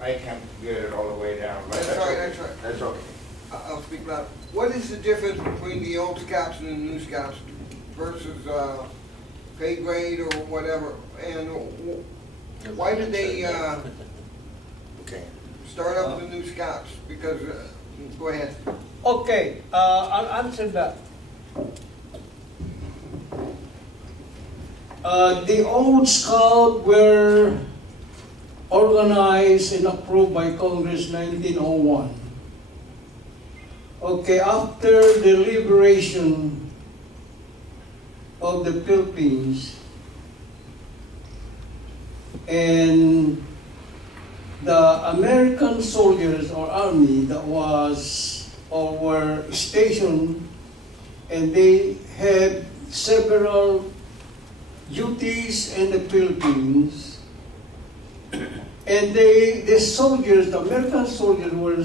I can't get it all the way down. But That's right, okay. that's right. That's okay. I'll speak loud. What is the difference between the old scouts and the new scouts versus pay grade or whatever? And why did they Okay. start up the new scouts? Because, go ahead. Okay, I'll answer that. The old Scout were organized and approved by Congress 1901. Okay, after the liberation of the Philippines and the American soldiers or army that was or were stationed, and they had several duties in the Philippines, and the soldiers, the American soldiers, were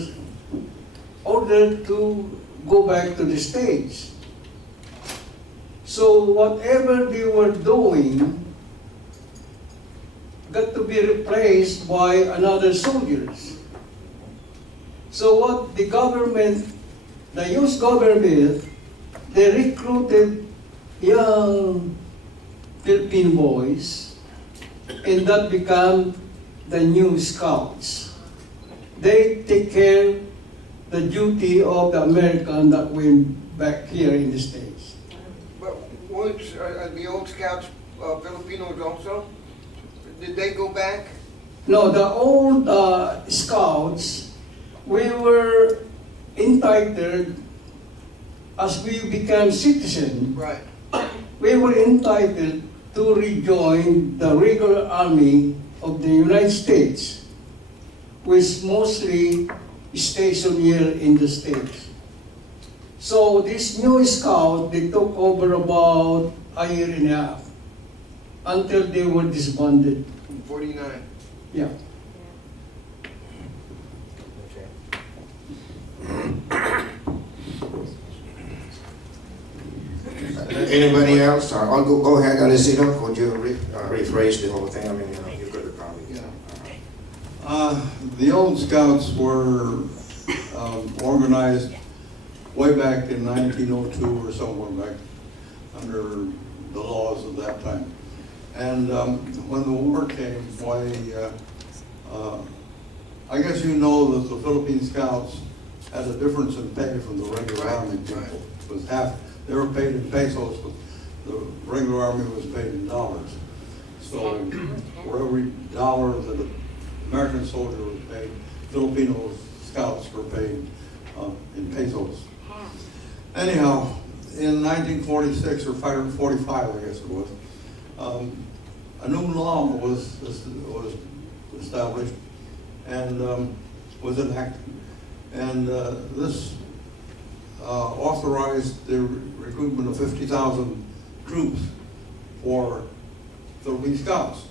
ordered to go back to the States. So whatever they were doing got to be replaced by another soldiers. So what the government, the US government, they recruited young Philippine boys, and that became the new scouts. They take care the duty of the American that went back here in the States. But weren't the old scouts Filipinos also? Did they go back? No, the old scouts, we were entitled, as we became citizens, Right. we were entitled to rejoin the regular army of the United States, which mostly stationed here in the States. So this new scout, they took over about a year and a half until they were disbanded. In 49. Yeah. Okay. Anybody else? I'll go ahead, Alicino. Could you rephrase the whole thing? I mean, you could probably. The old scouts were organized way back in 1902 or somewhere back under the laws of that time. And when the war came, I guess you know that the Philippine Scouts had a difference in pay from the regular army people. It was half, they were paid in pesos, but the regular army was paid in dollars. So for every dollar that an American soldier was paid, Filipino Scouts were paid in pesos. Anyhow, in 1946 or 45, I guess it was, a new law was established and was enacted. And this authorized the recruitment of 50,000 troops for Philippine Scouts.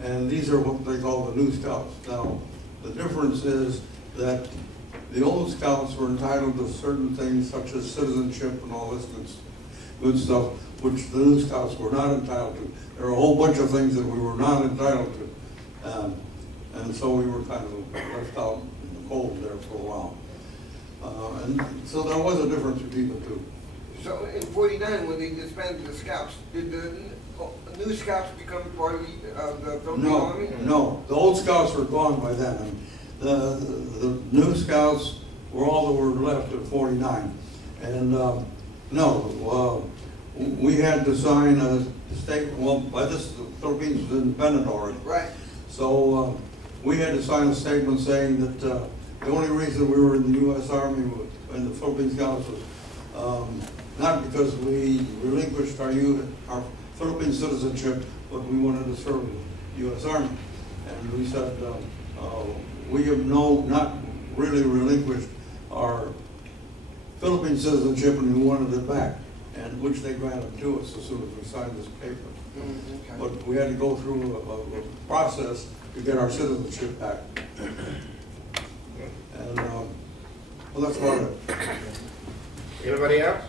And these are what they call the new Scouts. Now, the difference is that the old Scouts were entitled to certain things such as citizenship and all this good stuff, which the new Scouts were not entitled to. There were a whole bunch of things that we were not entitled to. And so we were kind of left out in the cold there for a while. And so there was a difference between the two. So in 49, when they disbanded the scouts, did the new scouts become part of the Filipino Army? No, the old Scouts were gone by then. And the new Scouts were all that were left at 49. And we had to sign a statement. Well, by this, the Philippines was independent already. Right. So we had to sign a statement saying that the only reason we were in the U.S. Army and the Philippine Scouts was not because we relinquished our Philippine citizenship, but we wanted to serve the U.S. Army. And we said, we have not really relinquished our Philippine citizenship, and we wanted it back, and which they granted to us as soon as we signed this paper. Okay. But we had to go through a process to get our citizenship back. And well, that's about it. Anybody else?